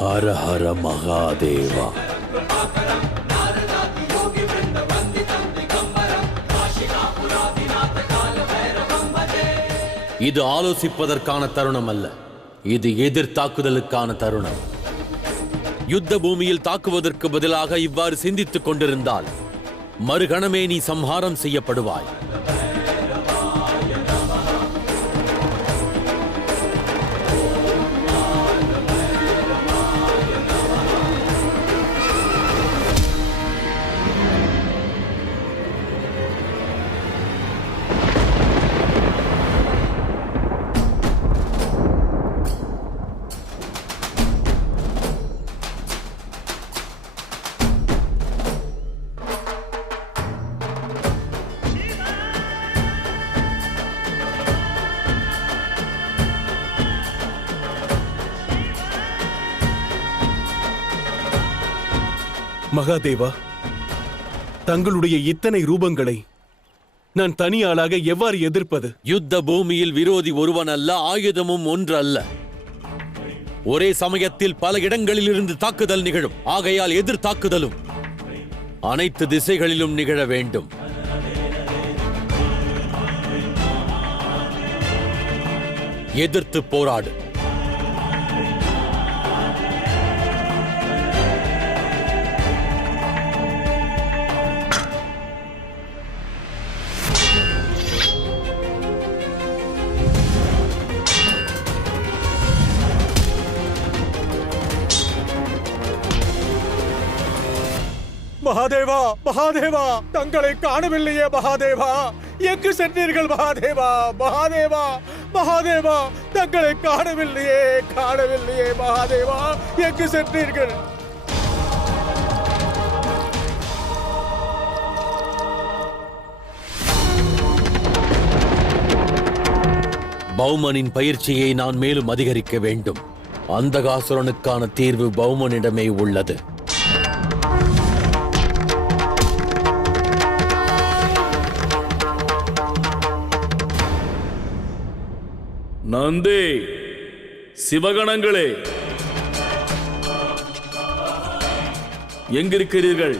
ஹர ஹர மகாதேவா. இது ஆலோசிப்பதற்கான தருணம் அல்ல, இது எதிர்த்தாக்குதலுக்கான தருணம். யுத்த பூமியில் தாக்குவதற்கு பதிலாக இவ்வாறு சிந்தித்துக் கொண்டிருந்தால் மறுகணமே நீ சம்ஹாரம் செய்யப்படுவாய். மகாதேவா, தங்களுடைய இத்தனை ரூபங்களை நான் தனி ஆளாக எவ்வாறு எதிர்ப்பது? யுத்த பூமியில் விரோதி ஒருவன் அல்ல, ஆயுதமும் ஒன்று அல்ல. ஒரே சமயத்தில் பல இடங்களில் இருந்து தாக்குதல் நிகழும். ஆகையால் எதிர் தாக்குதலும் அனைத்து திசைகளிலும் நிகழ வேண்டும். எதிர்த்து போராடு. மகாதேவா, மகாதேவா, தங்களை காணவில்லையே மகாதேவா, எங்கு சென்றீர்கள் மகாதேவா? மகாதேவா, மகாதேவா, தங்களை காணவில்லையே, காணவில்லையே மகாதேவா, எங்கு சென்றீர்கள்? பௌமனின் பயிற்சியை நான் மேலும் அதிகரிக்க வேண்டும். அந்தகாசுரனுக்கான தீர்வு பௌமனிடமே உள்ளது. நந்தி, சிவகணங்களே, எங்கிருக்கிறீர்கள்?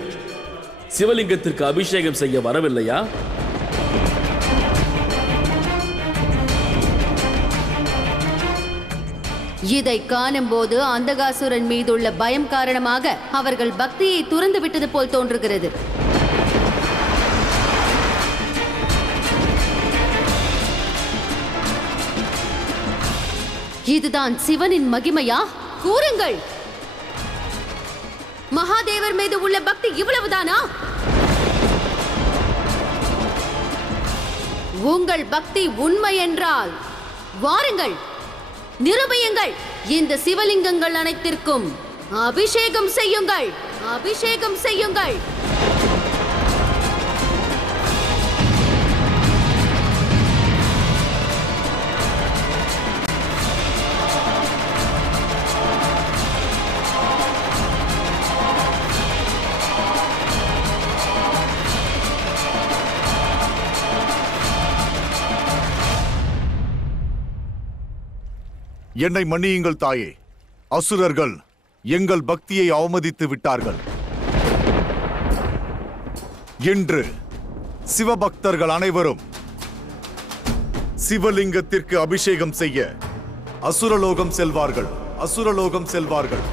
சிவலிங்கத்திற்கு அபிஷேகம் செய்ய வரவில்லையா? இதை காணும் போது அந்தகாசுரன் மீதுள்ள பயம் காரணமாக அவர்கள் பக்தியை துறந்து விட்டது போல் தோன்றுகிறது. இதுதான் சிவனின் மகிமையா? கூறுங்கள், மகாதேவர் மீது உள்ள பக்தி இவ்வளவுதானா? உங்கள் பக்தி உண்மை என்றால் வாருங்கள், நிரூபியுங்கள். இந்த சிவலிங்கங்கள் அனைத்திற்கும் அபிஷேகம் செய்யுங்கள், அபிஷேகம் செய்யுங்கள். என்னை மன்னியுங்கள் தாயே, அசுரர்கள் எங்கள் பக்தியை அவமதித்து விட்டார்கள். இன்று சிவபக்தர்கள் அனைவரும் சிவலிங்கத்திற்கு அபிஷேகம் செய்ய அசுரலோகம் செல்வார்கள், அசுரலோகம் செல்வார்கள்.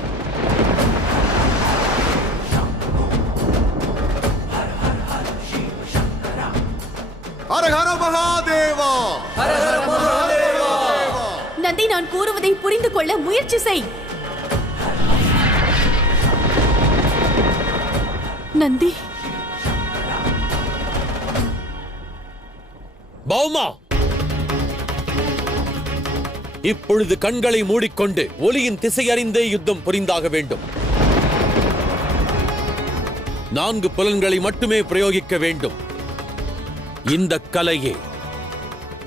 ஹர ஹர மகாதேவா, ஹர ஹர மகாதேவா. நந்தி, நான் கூறுவதை புரிந்து கொள்ள முயற்சி செய். நந்தி, பௌமா, இப்பொழுது கண்களை மூடிக்கொண்டு ஒளியின் திசை அறிந்தே யுத்தம் புரிந்தாக வேண்டும். 4 புலன்களை மட்டுமே பிரயோகிக்க வேண்டும். இந்த கலையே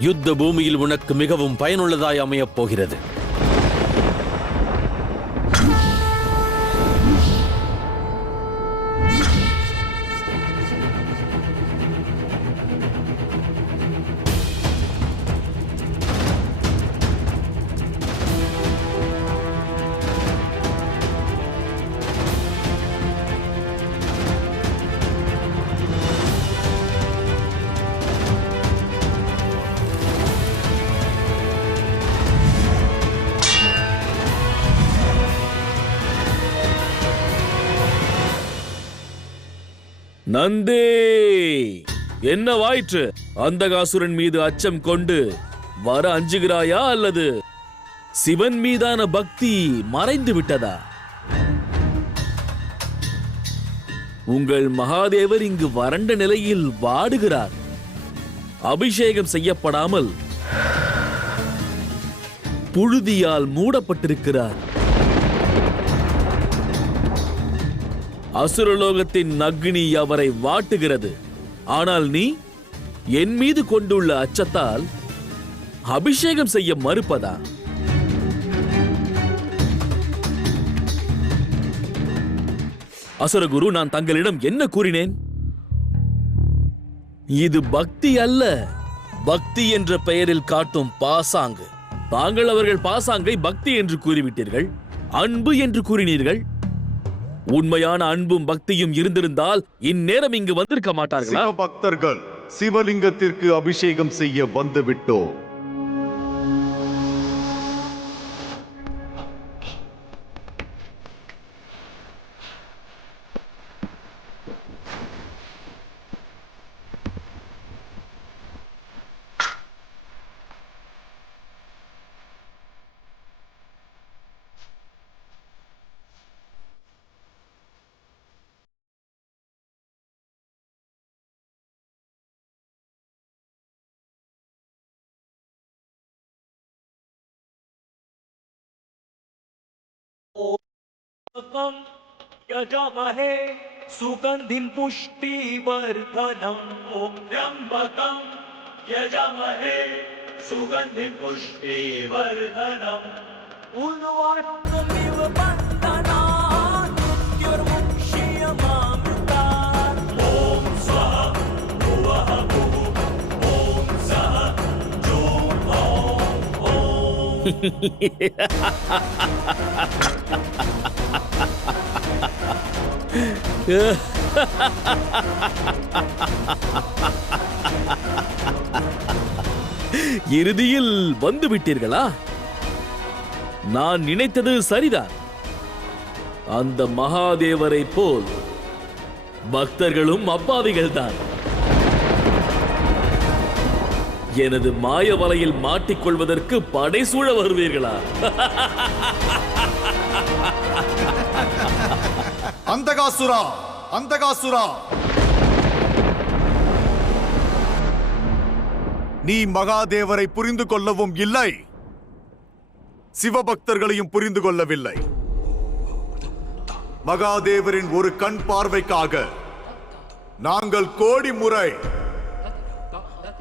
யுத்த பூமியில் உனக்கு மிகவும் பயனுள்ளதாய் அமையப் போகிறது. நந்தே, என்னவாயிற்று? அந்தகாசுரன் மீது அச்சம் கொண்டு வர அஞ்சுகிறாயா அல்லது சிவன் மீதான பக்தி மறைந்து விட்டதா? உங்கள் மகாதேவர் இங்கு வறண்ட நிலையில் வாடுகிறார். அபிஷேகம் செய்யப்படாமல் புழுதியால் மூடப்பட்டிருக்கிறார். அசுரலோகத்தின் அக்னி அவரை வாட்டுகிறது. ஆனால் நீ என் மீது கொண்டுள்ள அச்சத்தால் அபிஷேகம் செய்ய மறுப்பதா? அசுரகுரு, நான் தங்களிடம் என்ன கூறினேன்? இது பக்தி அல்ல, பக்தி என்ற பெயரில் காட்டும் பாசாங்கு. தாங்கள் அவர்கள் பாசாங்கை பக்தி என்று கூறிவிட்டீர்கள், அன்பு என்று கூறினீர்கள். உண்மையான அன்பும் பக்தியும் இருந்திருந்தால் இந்நேரம் இங்கு வந்திருக்க மாட்டார்களா? பக்தர்கள் சிவலிங்கத்திற்கு அபிஷேகம் செய்ய வந்து விட்டோம். यजामहे सुगंधिं पुष्टिवर्धनम् ॐ त्र्यम्बकं यजामहे सुगंधिं पुष्टिवर्धनम् उर्वारुकमिव बन्धनात् मृत्युर्मुक्षीयमामृतात् ॐ स्वः भुवः भुवः ॐ सः जूं இறுதியில் வந்து விட்டீர்களா? நான் நினைத்தது சரிதான். அந்த மகாதேவரை போல் பக்தர்களும் அப்பாவிகள்தான். எனது மாய வலையில் மாட்டிக்கொள்வதற்கு படைசூழ வருவீர்களா? அந்தகாசுரா, அந்தகாசுரா, நீ மகாதேவரை புரிந்து கொள்ளவும் இல்லை, சிவபக்தர்களையும் புரிந்து கொள்ளவில்லை. மகாதேவரின் ஒரு கண் பார்வைக்காக நாங்கள் கோடி முறை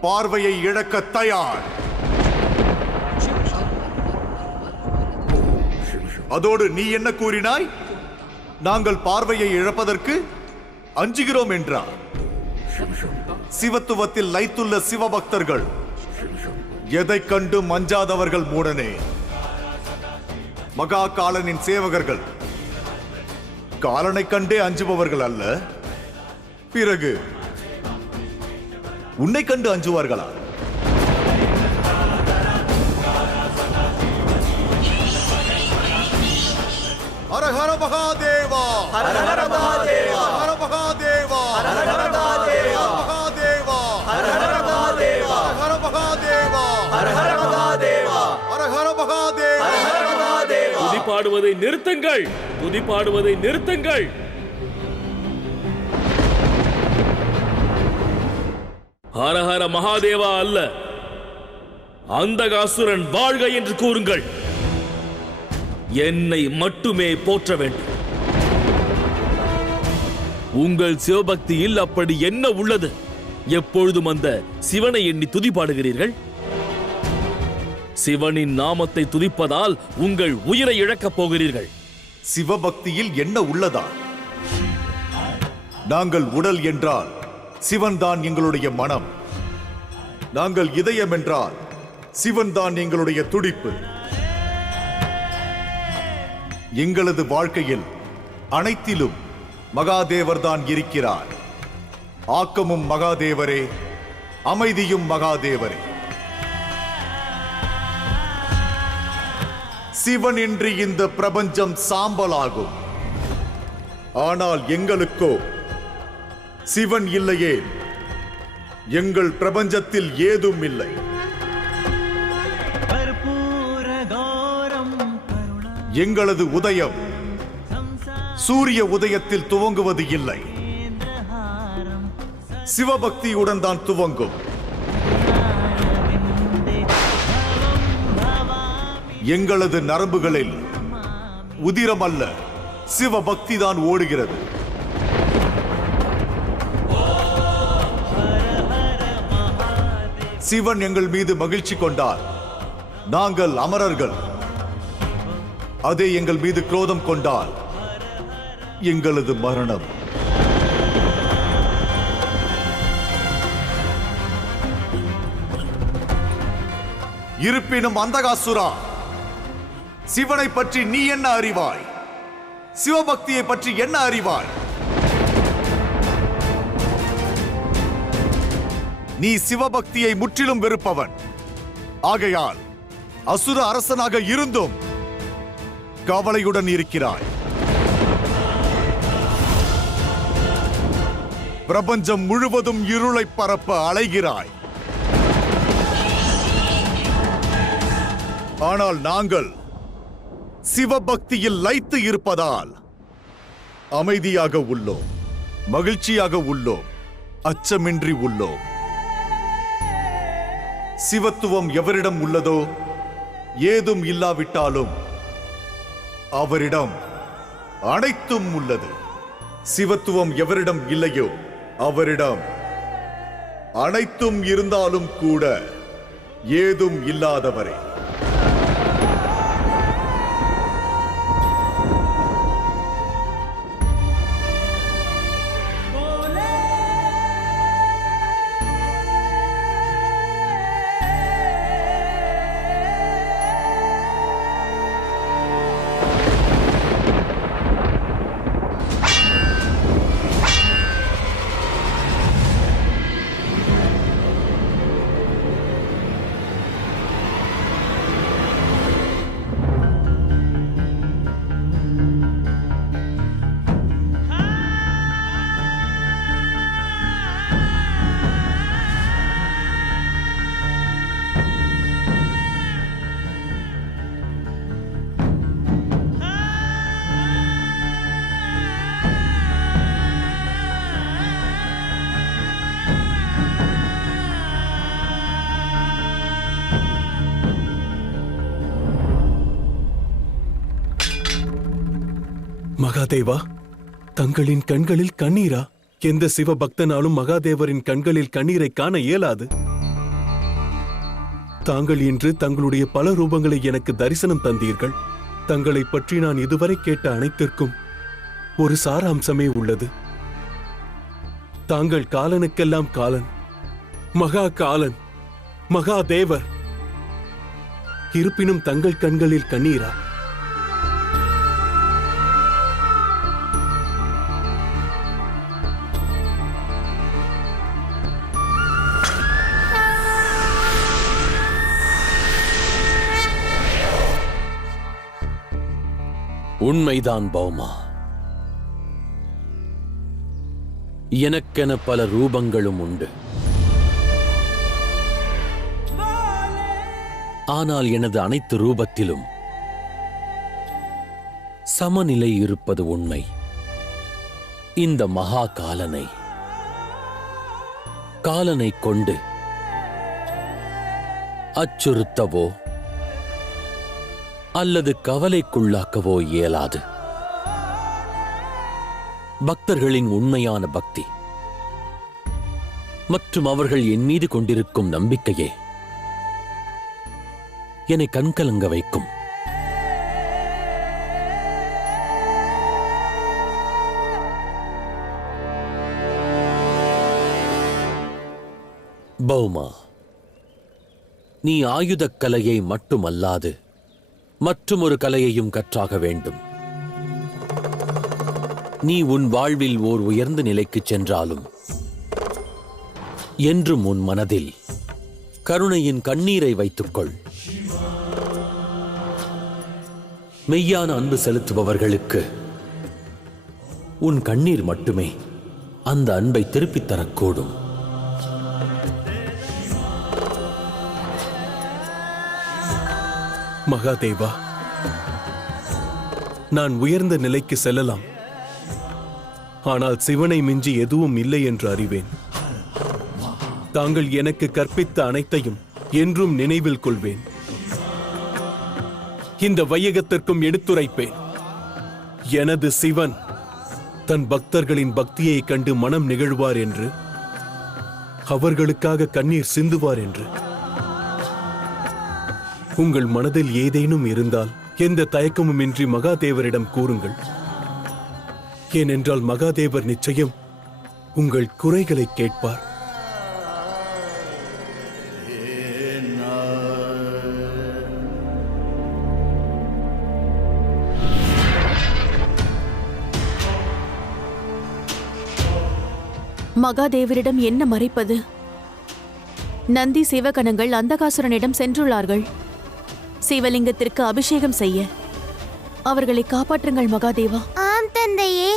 பார்வையை இழக்க தயார். அதோடு நீ என்ன கூறினாய்? நாங்கள் பார்வையை இழப்பதற்கு அஞ்சுகிறோம் என்றார். சிவத்துவத்தில் லைத்துள்ள சிவபக்தர்கள் எதை கண்டு மஞ்சாதவர்கள் மூடனே. மகா காலனின் சேவகர்கள் காலனை கண்டே அஞ்சுபவர்கள் அல்ல, பிறகு உன்னை கண்டு அஞ்சுவார்களா? ஹர ஹர மகாதேவா, ஹர ஹர மகாதேவா, ஹர மகாதேவா, ஹர ஹர மகாதேவா, மகாதேவா, ஹர ஹர மகாதேவா, ஹர மகாதேவா, ஹர ஹர மகாதேவா, ஹர ஹர மகாதேவா, ஹர ஹர மகாதேவா. துதிபாடுவதை நிறுத்துங்கள், துதிபாடுவதை நிறுத்துங்கள். ஹர ஹர மகாதேவா அல்ல, அந்தகாசுரன் வாழ்க என்று கூறுங்கள். என்னை மட்டுமே போற்ற வேண்டும். உங்கள் சிவபக்தியில் அப்படி என்ன உள்ளது? எப்பொழுதும் அந்த சிவனை எண்ணி துதிபாடுகிறீர்கள். சிவனின் நாமத்தை துதிப்பதால் உங்கள் உயிரை இழக்கப் போகிறீர்கள். சிவபக்தியில் என்ன உள்ளதா? நாங்கள் உடல் என்றால் சிவன் தான் எங்களுடைய மனம். நாங்கள் இதயம் என்றால் சிவன் தான் எங்களுடைய துடிப்பு. எங்களது வாழ்க்கையில் அனைத்திலும் மகாதேவர் தான் இருக்கிறார். ஆக்கமும் மகாதேவரே, அமைதியும் மகாதேவரே. சிவன் இன்றி இந்த பிரபஞ்சம் சாம்பலாகும். ஆனால் எங்களுக்கோ சிவன் இல்லையே எங்கள் பிரபஞ்சத்தில் ஏதும் இல்லை. எங்களது உதயம் சூரிய உதயத்தில் துவங்குவது இல்லை, சிவபக்தியுடன் தான் துவங்கும். எங்களது நரம்புகளில் உதிரம் அல்ல, சிவபக்தி தான் ஓடுகிறது. சிவன் எங்கள் மீது மகிழ்ச்சி கொண்டார், நாங்கள் அமரர்கள். அதே எங்கள் மீது குரோதம் கொண்டால் எங்களது மரணம். இருப்பினும் அந்தகாசுரா, சிவனை பற்றி நீ என்ன அறிவாய்? சிவபக்தியை பற்றி என்ன அறிவாய்? நீ சிவபக்தியை முற்றிலும் வெறுப்பவன். ஆகையால் அசுர அரசனாக இருந்தும் கவலையுடன் இருக்கிறாய். பிரபஞ்சம் முழுவதும் இருளை பரப்ப அலைகிறாய். ஆனால் நாங்கள் சிவபக்தியில் லயித்து இருப்பதால் அமைதியாக உள்ளோம், மகிழ்ச்சியாக உள்ளோம், அச்சமின்றி உள்ளோம். சிவத்துவம் எவரிடம் உள்ளதோ, ஏதும் இல்லாவிட்டாலும் அவரிடம் அனைத்தும் உள்ளது. சிவத்துவம் எவரிடம் இல்லையோ அவரிடம் அனைத்தும் இருந்தாலும் கூட ஏதும் இல்லாதவரே. மகாதேவா, தங்களின் கண்களில் கண்ணீரா? எந்த சிவபக்தனாலும் மகாதேவரின் கண்களில் கண்ணீரை காண இயலாது. தாங்கள் இன்று தங்களுடைய பல ரூபங்களை எனக்கு தரிசனம் தந்தீர்கள். தங்களை பற்றி நான் இதுவரை கேட்ட அனைத்திற்கும் ஒரு சாராம்சமே உள்ளது. தாங்கள் காலனுக்கெல்லாம் காலன், மகா காலன், மகாதேவர். இருப்பினும் தங்கள் கண்களில் கண்ணீரா? உண்மைதான் பௌமா. எனக்கென பல ரூபங்களும் உண்டு. ஆனால் எனது அனைத்து ரூபத்திலும் சமநிலை இருப்பது உண்மை. இந்த மகா காலனை கொண்டு அச்சுறுத்தவோ அல்லது கவலைக்குள்ளாக்கவோ இயலாது. பக்தர்களின் உண்மையான பக்தி மற்றும் அவர்கள் என் மீது கொண்டிருக்கும் நம்பிக்கையே என்னை கண்கலங்க வைக்கும். பௌமா, நீ ஆயுதக் கலையை மட்டுமல்லாது மற்றும் ஒரு கலையையும் கற்றாக வேண்டும். நீ உன் வாழ்வில் ஓர் உயர்ந்த நிலைக்கு சென்றாலும் என்றும் உன் மனதில் கருணையின் கண்ணீரை வைத்துக்கொள். மெய்யான அன்பு செலுத்துபவர்களுக்கு உன் கண்ணீர் மட்டுமே அந்த அன்பை திருப்பித் தரக்கூடும். மகாதேவா, நான் உயர்ந்த நிலைக்கு செல்லலாம், ஆனால் சிவனை மிஞ்சி எதுவும் இல்லை என்று அறிவேன். தாங்கள் எனக்கு கற்பித்த அனைத்தையும் என்றும் நினைவில் கொள்வேன். இந்த வையகத்திற்கும் எடுத்துரைப்பேன். எனது சிவன் தன் பக்தர்களின் பக்தியை கண்டு மனம் நிகழ்வார் என்று, அவர்களுக்காக கண்ணீர் சிந்துவார் என்று. உங்கள் மனதில் ஏதேனும் இருந்தால் எந்த தயக்கமுமின்றி மகாதேவரிடம் கூறுங்கள். ஏனென்றால் மகாதேவர் நிச்சயம் உங்கள் குறைகளை கேட்பார். மகாதேவரிடம் என்ன மறைப்பது? நந்தி சிவகணங்கள் அந்தகாசுரனிடம் சென்றுள்ளார்கள். சிவலிங்கத்திற்கு அபிஷேகம் செய்ய அவர்களை காப்பாற்றுங்கள் மகாதேவா. ஆம் தந்தையே,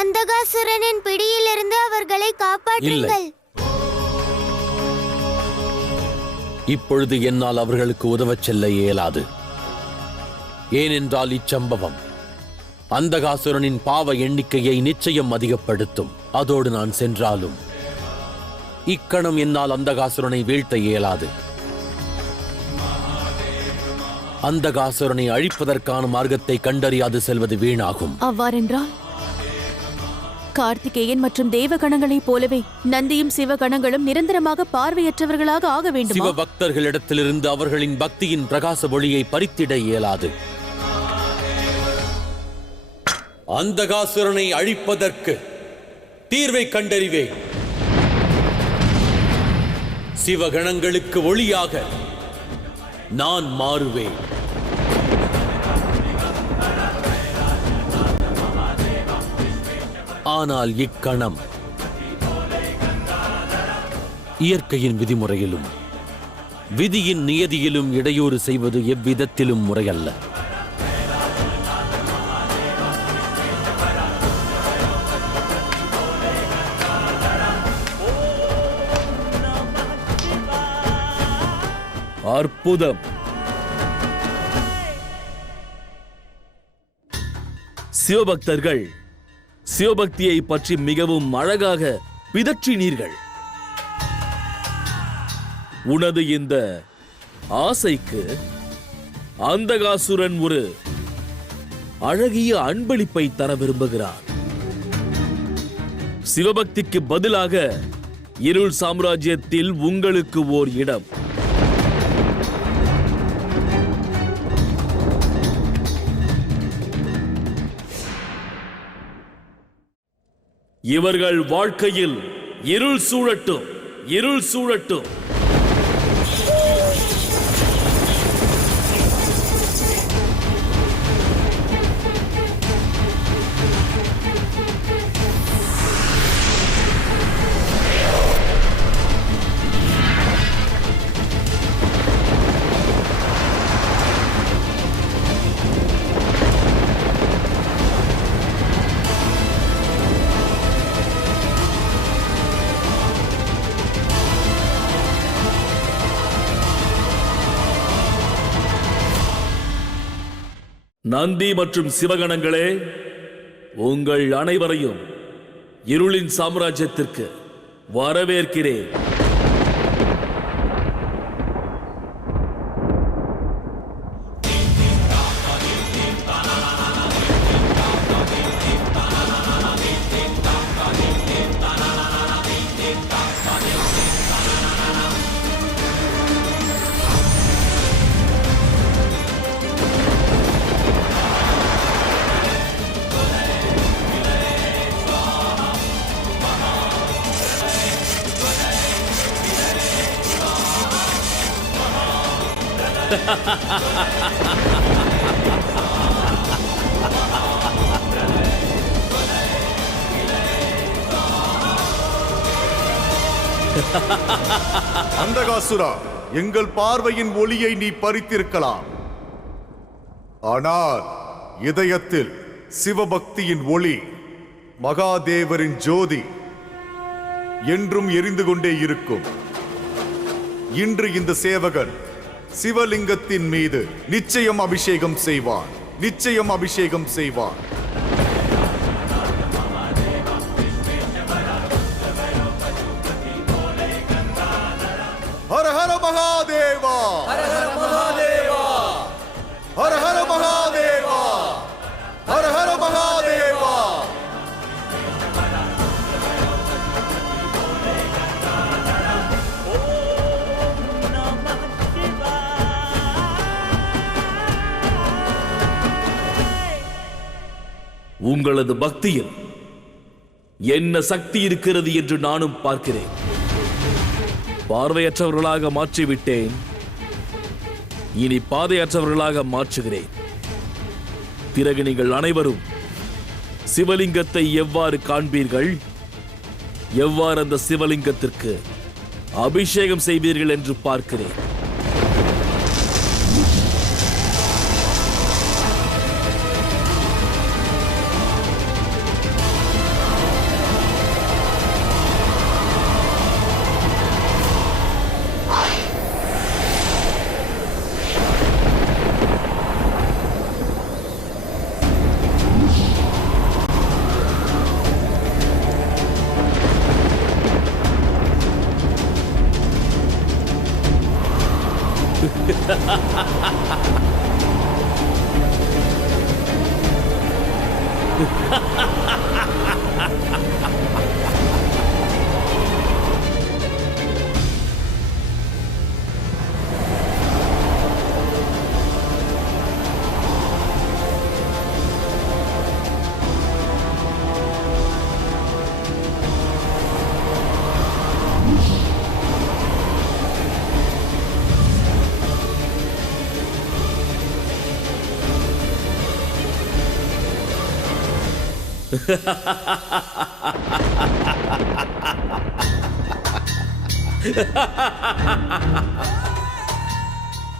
அந்தகாசுரனின் பிடியிலிருந்து அவர்களை காப்பாற்றுங்கள். இப்பொழுது என்னால் அவர்களுக்கு உதவச் செல்ல இயலாது. ஏனென்றால் இச்சம்பவம் அந்தகாசுரனின் பாவ எண்ணிக்கையை நிச்சயம் அதிகப்படுத்தும். அதோடு நான் சென்றாலும் இக்கணம் என்னால் அந்தகாசுரனை வீழ்த்த இயலாது. அந்தகாசுரனை அழிப்பதற்கான மார்க்கத்தை கண்டறியாது செல்வது வீணாகும். அவ்வாறென்றால் கார்த்திகேயன் மற்றும் தேவகணங்களைப் போலவே நந்தியும் சிவகணங்களும் நிரந்தரமாக பார்வையற்றவர்களாக ஆக வேண்டும். சிவ பக்தர்களிடத்திலிருந்து அவர்களின் பக்தியின் பிரகாச ஒளியை பறித்திட இயலாது. அந்தகாசுரனை அழிப்பதற்கு தீர்வை கண்டறிவேன். சிவகணங்களுக்கு ஒளியாக நான் மாறுவேன். ஆனால் இக்கணம் இயற்கையின் விதிமுறையிலும் விதியின் நியதியிலும் இடையூறு செய்வது எவ்விதத்திலும் முறையல்ல. அற்புதம்! சிவபக்தர்கள் சிவபக்தியை பற்றி மிகவும் அழகாக பிதற்றினீர்கள். உனது இந்த ஆசைக்கு அந்தகாசுரன் ஒரு அழகிய அன்பளிப்பை தர விரும்புகிறார். சிவபக்திக்கு பதிலாக இருள் சாம்ராஜ்யத்தில் உங்களுக்கு ஓர் இடம். இவர்கள் வாழ்க்கையில் இருள் சூழட்டும், இருள் சூழட்டும். நந்தி மற்றும் சிவகணங்களே, உங்கள் அனைவரையும் இருளின் சாம்ராஜ்யத்திற்கு வரவேற்கிறேன். அந்தகாசுரா, எங்கள் பார்வையின் ஒளியை நீ பறித்திருக்கலாம். ஆனால் இதயத்தில் சிவபக்தியின் ஒளி, மகாதேவரின் ஜோதி என்றும் எரிந்து கொண்டே இருக்கும். இன்று இந்த சேவகன் சிவலிங்கத்தின் மீது நிச்சயம் அபிஷேகம் செய்வான். நிச்சயம் அபிஷேகம் செய்வான். ஹர ஹர மகாதேவா, ஹர ஹர மகாதேவா, ஹர ஹர மகாதேவா, ஹர ஹர மகாதேவா. உங்களது பக்தியில் என்ன சக்தி இருக்கிறது என்று நானும் பார்க்கிறேன். பார்வையற்றவர்களாக மாற்றிவிட்டேன், இனி பாதையற்றவர்களாக மாற்றுகிறேன். பிறகு நீங்கள் அனைவரும் சிவலிங்கத்தை எவ்வாறு காண்பீர்கள், எவ்வாறு அந்த சிவலிங்கத்திற்கு அபிஷேகம் செய்வீர்கள் என்று பார்க்கிறேன்.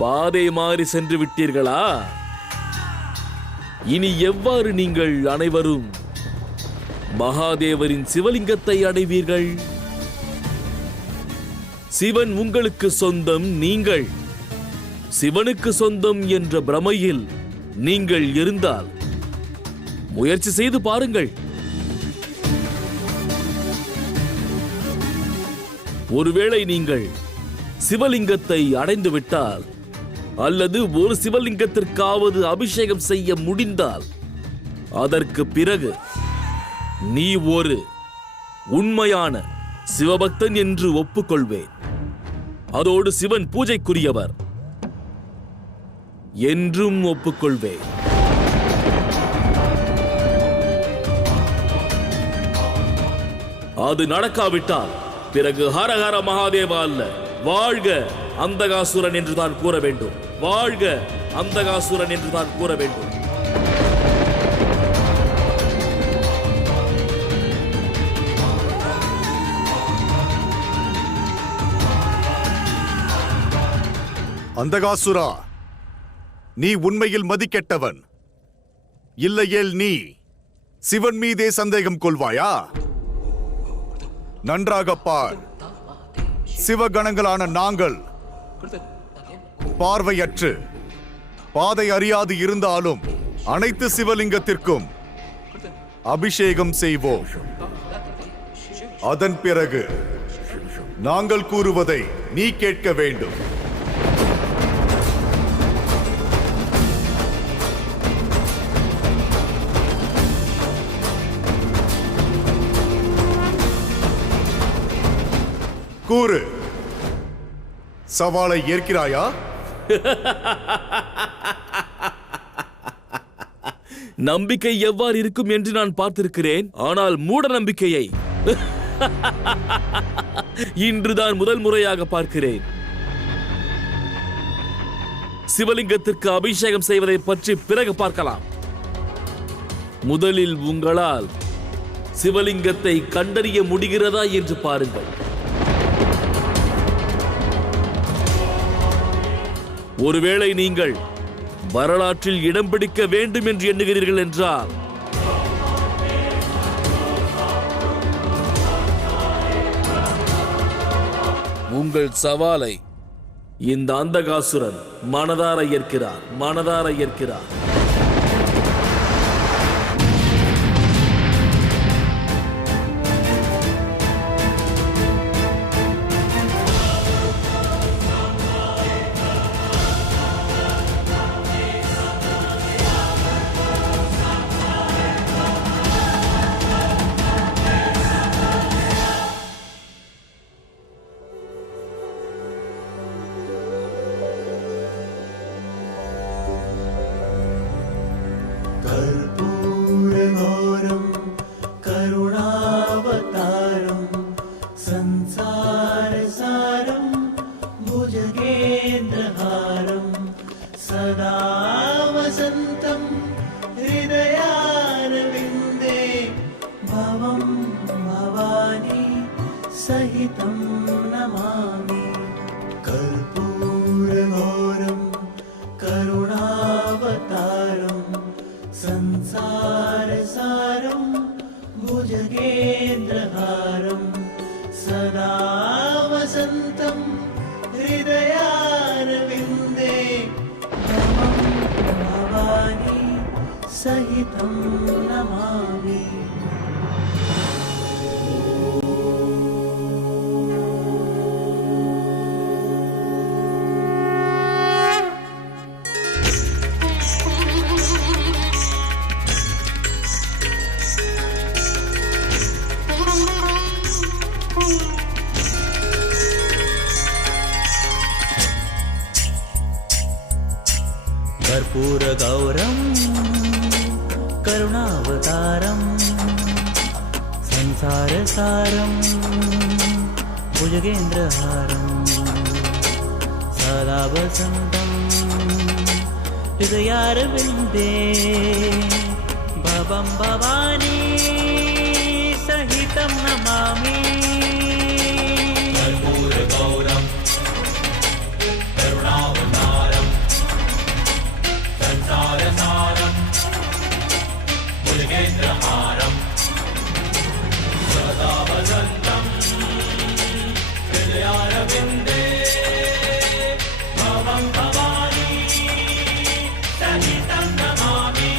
பாதை மாறி சென்று விட்டீர்களா? இனி எவ்வாறு நீங்கள் அனைவரும் மகாதேவரின் சிவலிங்கத்தை அடைவீர்கள்? சிவன் உங்களுக்கு சொந்தம், நீங்கள் சிவனுக்கு சொந்தம் என்ற பிரமையில் நீங்கள் இருந்தால் முயற்சி செய்து பாருங்கள். ஒருவேளை நீங்கள் சிவலிங்கத்தை அடைந்து விட்டால், அல்லது ஒரு சிவலிங்கத்திற்காவது அபிஷேகம் செய்ய முடிந்தால், அதற்கு பிறகு நீ ஒரு உண்மையான சிவபக்தன் என்று ஒப்புக்கொள்வேன். அதோடு சிவன் பூஜைக்குரியவர் என்றும் ஒப்புக்கொள்வேன். அது நடக்காவிட்டால் பிறகு ஹர ஹர மகாதேவா அல்ல, வாழ்க அந்தகாசுரன் என்று தான் கூற வேண்டும். வாழ்க அந்தகாசுரன் என்று தான் கூற வேண்டும். அந்தகாசுரா, நீ உண்மையில் மதிக்கெட்டவன். இல்லையேல் நீ சிவன் மீதே சந்தேகம் கொள்வாயா? நன்றாக பார். சிவகணங்களான நாங்கள் பார்வையற்று பாதை அறியாது இருந்தாலும் அனைத்து சிவலிங்கத்திற்கும் அபிஷேகம் செய்வோம். அதன் பிறகு நாங்கள் கூறுவதை நீ கேட்க வேண்டும். கூறு, சவாலை ஏற்கிறாயா? நம்பிக்கை எவ்வாறு இருக்கும் என்று நான் பார்த்திருக்கிறேன், ஆனால் மூட நம்பிக்கையை இன்றுதான் முதல் முறையாக பார்க்கிறேன். சிவலிங்கத்திற்கு அபிஷேகம் செய்வதை பற்றி பிறகு பார்க்கலாம். முதலில் உங்களால் சிவலிங்கத்தை கண்டறிய முடிகிறதா என்று பாருங்கள். ஒருவேளை நீங்கள் வரலாற்றில் இடம் பிடிக்க வேண்டும் என்று எண்ணுகிறீர்கள் என்றால் உங்கள் சவாலை இந்த அந்தகாசுரன் மனதார ஏற்கிறார். कर्पूरगौरं करुणावतारं संसारसारं भुजगेन्द्रहारं सदा वसन्तं हृदयारविन्दे भवं भवानी सहितं नमामि कर्पूरगौरं करुणावतारं संसारसारं भुजगेन्द्रहारं सदा वसन्तं हृदयारविन्दे भवं भवानी सहितं नमामि कर्पूरगौरं करुणावतारं संसारसारं भुजगेन्द्रहारं सदा वसन्तं हृदयारविन्दे भवं भवानी सहितं नमामि कर्पूरगौरं करुणावतारं संसारसारं भुजगेन्द्रहारं सदा वसन्तं हृदयारविन्दे भवं भवानी सहितं नमामि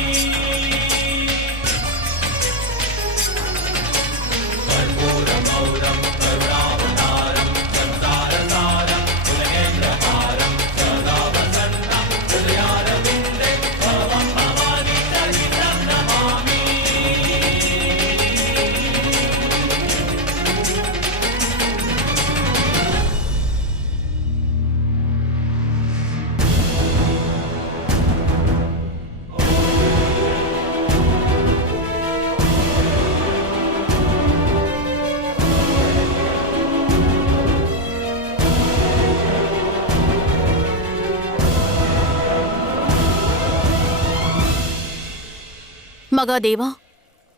कर्पूरगौरं करुणावतारं संसारसारं भुजगेन्द्रहारं सदा वसन्तं हृदयारविन्दे भवं भवानी सहितं नमामि மகாதேவா,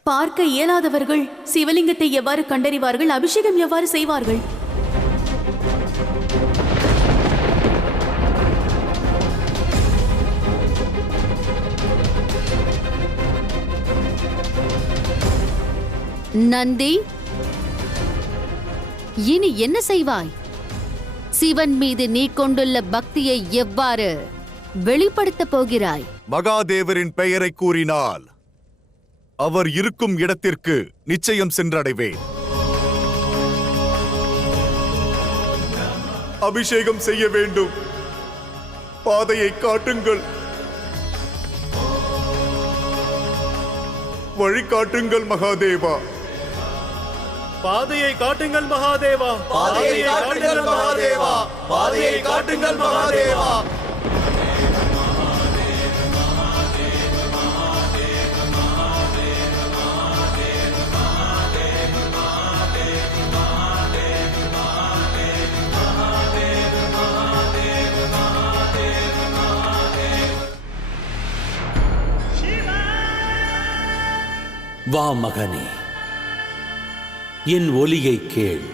பார்க்க இயலாதவர்கள் சிவலிங்கத்தை எவ்வாறு கண்டறிவார்கள்? அபிஷேகம் எவ்வாறு செய்வார்கள்? நந்தி, இனி என்ன செய்வாய்? சிவன் மீது நீ கொண்டுள்ள பக்தியை எவ்வாறு வெளிப்படுத்தப் போகிறாய்? மகாதேவரின் பெயரை கூறினால் அவர் இருக்கும் இடத்திற்கு நிச்சயம் சென்றடைவேன். அபிஷேகம் செய்ய வேண்டும். பாதையை காட்டுங்கள், வழிகாட்டுங்கள் மகாதேவா. பாதையை காட்டுங்கள் மகாதேவா. பாதையை காட்டுங்கள் மகாதேவா. பாதையை காட்டுங்கள் மகாதேவா. வா மகனே, என் ஒலியை கேள்.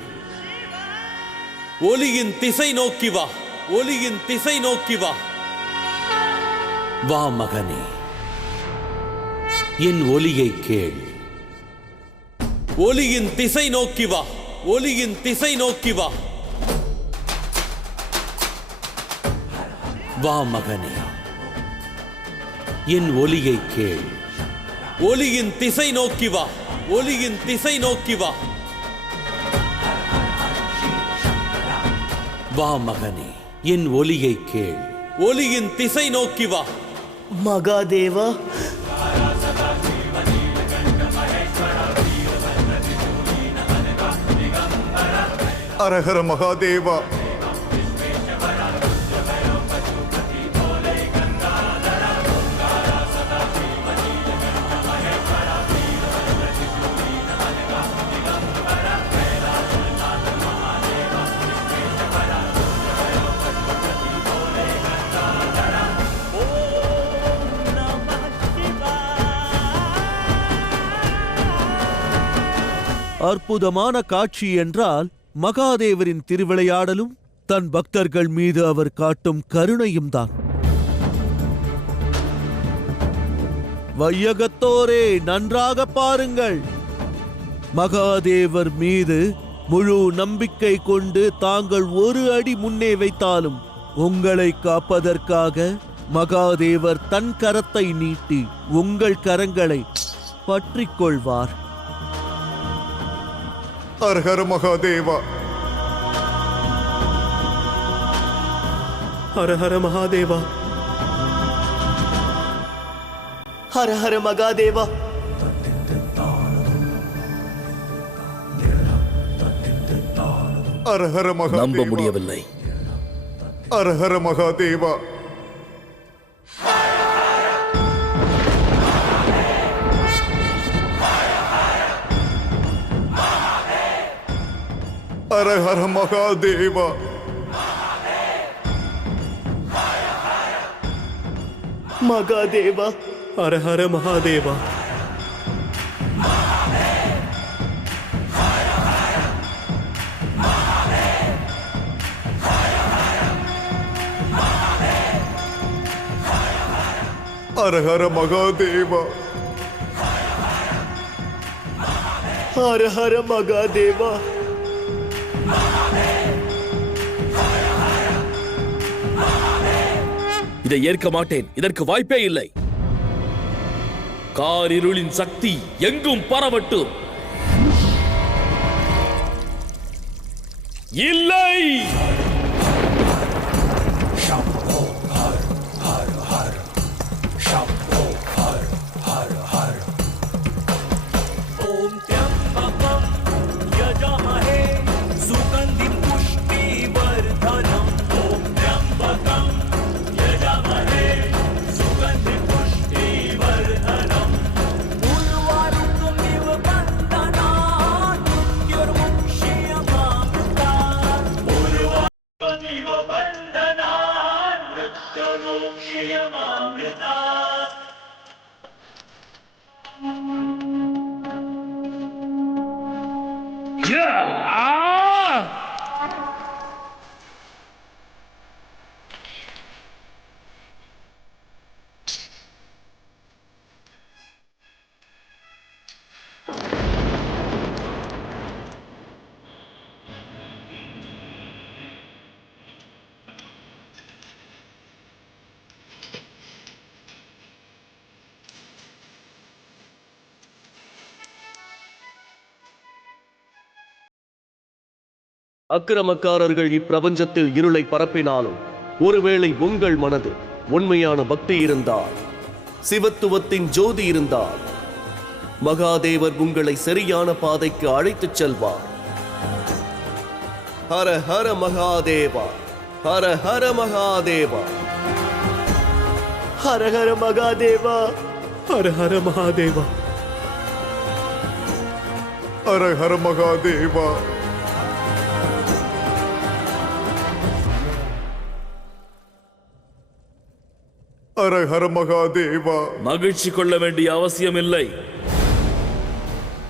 ஒலியின் திசை நோக்கி வா, ஒலியின் திசை நோக்கி வா. வா மகனே, என் ஒலியை கேள். ஒலியின் திசை நோக்கி வா, ஒலியின் திசை நோக்கி வா. வா மகனே, என் ஒலியை கேள். ஒலியின் திசை நோக்கி வா, ஒலியின் திசை நோக்கி வா. வா மகனே, என் ஒலியை கேள். ஒலியின் திசை நோக்கி வா. மகாதேவா, ஹரஹர மகாதேவா. அற்புதமான காட்சி என்றால் மகாதேவரின் திருவிளையாடலும் தன் பக்தர்கள் மீது அவர் காட்டும் கருணையும் தான். வையகத்தோரே, நன்றாக பாருங்கள். மகாதேவர் மீது முழு நம்பிக்கை கொண்டு தாங்கள் ஒரு அடி முன்னே வைத்தாலும் உங்களை காப்பதற்காக மகாதேவர் தன் கரத்தை நீட்டி உங்கள் கரங்களை பற்றிக் கொள்வார். ஹரஹர மகாதேவா. ஹரஹர மகாதேவா. ஹரஹர மகாதேவா. ஹரஹர மகாதேவா. நம்ப முடியவில்லை. ஹரஹர மகாதேவா. ஹரஹர மகாதேவா. மகாதேவா. ஹரஹர மகாதேவா. ஹரஹர மகாதேவா. ஹரஹர மகாதேவா. இதை ஏற்க மாட்டேன். இதற்கு வாய்ப்பே இல்லை. காரிருளின் சக்தி எங்கும் பரவட்டும். இல்லை. ओम त्र्यंबकं यजामहे सुगंधिं पुष्टिवर्धनम् ओम त्र्यंबकं यजामहे सुगंधिं पुष्टिवर्धनम् उर्वारुकमिव बन्धनात् मृत्युर्मुक्षीयमामृतात् उर्वारुकमिव बन्धनात् मृत्युर्मुक्षीयमामृतात् அக்கிரமக்காரர்கள் இப்பிரபஞ்சத்தில் இருளை பரப்பினாலும் ஒருவேளை உங்கள் மனது உண்மையான பக்தி இருந்தால், சிவத்துவத்தின் ஜோதி இருந்தால், மகாதேவர் உங்களை சரியான பாதைக்கு அழைத்துச் செல்வார். ஹர ஹர மகாதேவா. ஹர ஹர மகாதேவா. ஹர ஹர மகாதேவா. ஹரஹர மகாதேவா. ஹரஹர மகாதேவா. ஹரஹர மகாதேவா. மகிழ்ச்சி கொள்ள வேண்டிய அவசியம் இல்லை.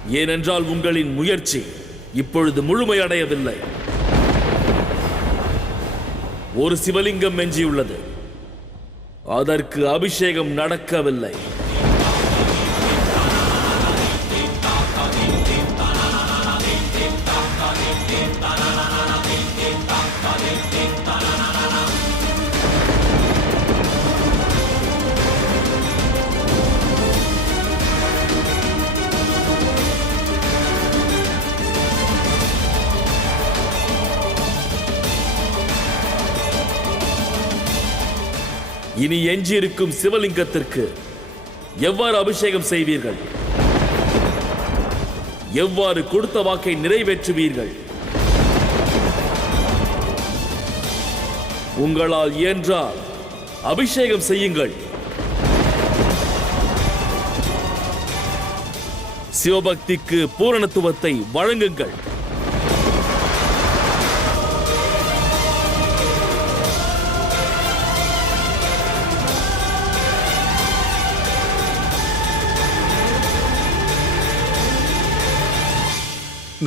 ஏனென்றால் உங்களின் முயற்சி இப்பொழுது முழுமையடையவில்லை. ஒரு சிவலிங்கம் எஞ்சியுள்ளது. அதற்கு அபிஷேகம் நடக்கவில்லை. இனி எஞ்சியிருக்கும் சிவலிங்கத்திற்கு எவ்வாறு அபிஷேகம் செய்வீர்கள்? எவ்வாறு கொடுத்த வாக்கை நிறைவேற்றுவீர்கள்? உங்களால் இயன்றால் அபிஷேகம் செய்யுங்கள். சிவபக்திக்கு பூரணத்துவத்தை வழங்குங்கள்.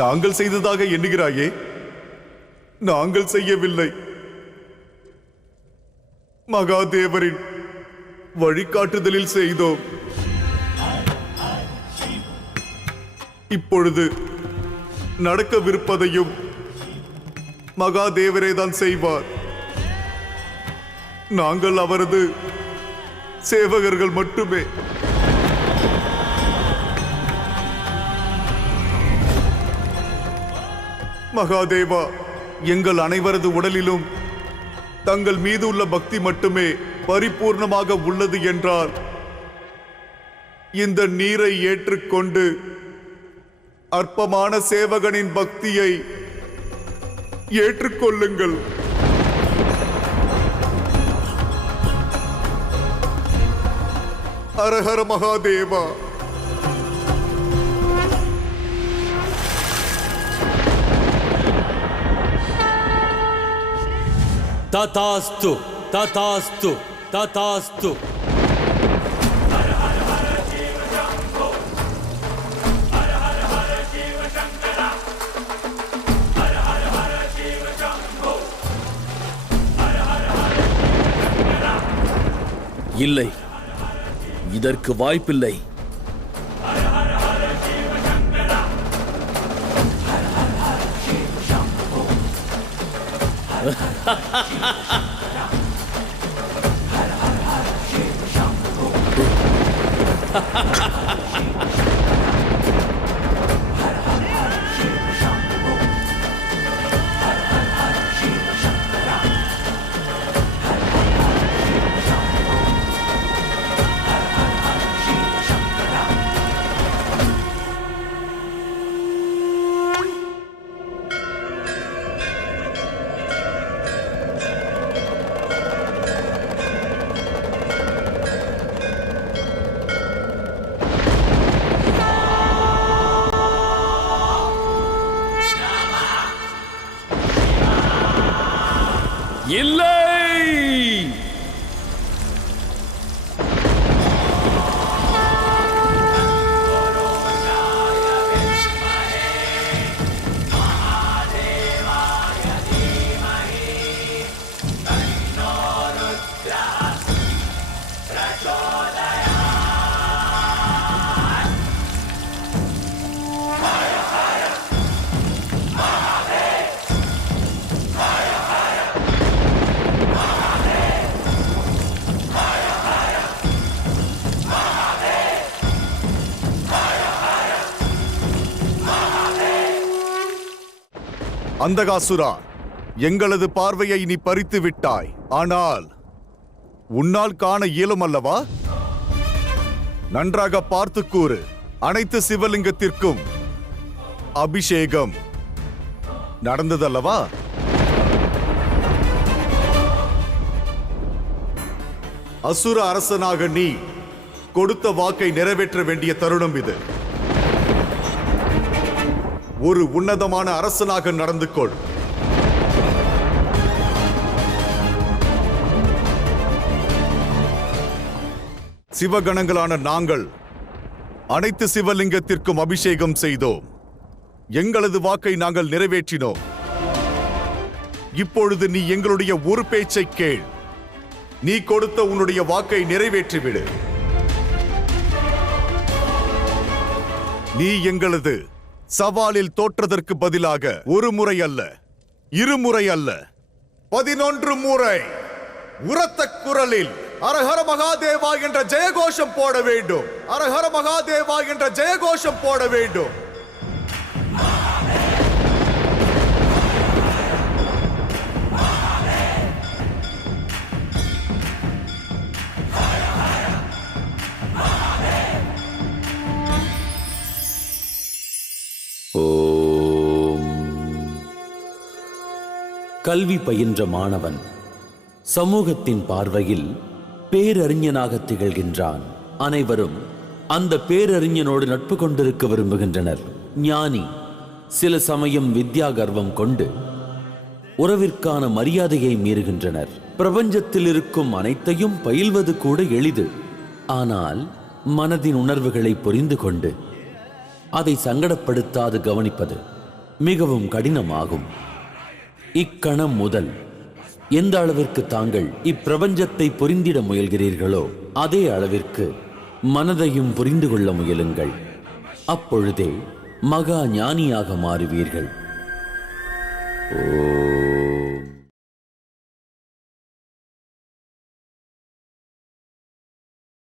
நாங்கள் செய்ததாக எண்ணுகிறாயே? நாங்கள் செய்யவில்லை. மகாதேவரின் வழிகாட்டுதலில் செய்தோம். இப்பொழுது நடக்கவிருப்பதையும் மகாதேவரே தான் செய்வார். நாங்கள் அவரது சேவகர்கள் மட்டுமே. மகாதேவா, எங்கள் அனைவரது உடலிலும் தங்கள் மீது உள்ள பக்தி மட்டுமே பரிபூர்ணமாக உள்ளது என்றால் இந்த நீரை ஏற்றுக்கொண்டு அற்பமான சேவகனின் பக்தியை ஏற்றுக்கொள்ளுங்கள். ஹரஹர மகாதேவா. ததாஸ்து ததாஸ்து ததாஸ்து. இல்லை, இதற்கு வாய்ப்பில்லை. இல்லை, அந்தகாசுரா, எங்களது பார்வையை நீ பறித்து விட்டாய். ஆனால் உன்னால் காண இயலும் அல்லவா? நன்றாக பார்த்து கூறு. அனைத்து சிவலிங்கத்திற்கும் அபிஷேகம் நடந்ததல்லவா? அசுர அரசனாக நீ கொடுத்த வாக்கை நிறைவேற்ற வேண்டிய தருணம் இது. ஒரு உன்னதமான அரசனாக நடந்து கொள். சிவகணங்களான நாங்கள் அனைத்து சிவலிங்கத்திற்கும் அபிஷேகம் செய்தோம். எங்களது வாக்கை நாங்கள் நிறைவேற்றினோம். இப்பொழுது நீ எங்களுடைய ஒரு பேச்சை கேள். நீ கொடுத்த உன்னுடைய வாக்கை நிறைவேற்றிவிடு. நீ எங்களது சவாலில் தோற்றதற்கு பதிலாக ஒரு முறை அல்ல, இருமுறை அல்ல, 11 முறை உரத்த குரலில் அரஹர மகாதேவா என்ற ஜெயகோஷம் போட வேண்டும். அரஹர மகாதேவா என்ற ஜெயகோஷம் போட வேண்டும். கல்வி பயின்ற மாணவன் சமூகத்தின் பார்வையில் பேரறிஞனாக திகழ்கின்றான். அனைவரும் அந்த பேரறிஞனோடு நட்பு கொண்டிருக்க விரும்புகின்றனர். ஞானி சில சமயம் வித்யா கர்வம் கொண்டு உறவிற்கான மரியாதையை மீறுகின்றனர். பிரபஞ்சத்தில் இருக்கும் அனைத்தையும் பயில்வது கூட எளிது. ஆனால் மனதின் உணர்வுகளை புரிந்து கொண்டு அதை சங்கடப்படுத்தாது கவனிப்பது மிகவும் கடினமாகும். இக்கணம் முதல் எந்த அளவிற்கு தாங்கள் இப்பிரபஞ்சத்தை புரிந்திட முயல்கிறீர்களோ அதே அளவிற்கு மனதையும் புரிந்து கொள்ள முயலுங்கள். அப்பொழுதே மகா ஞானியாக மாறுவீர்கள். ஓ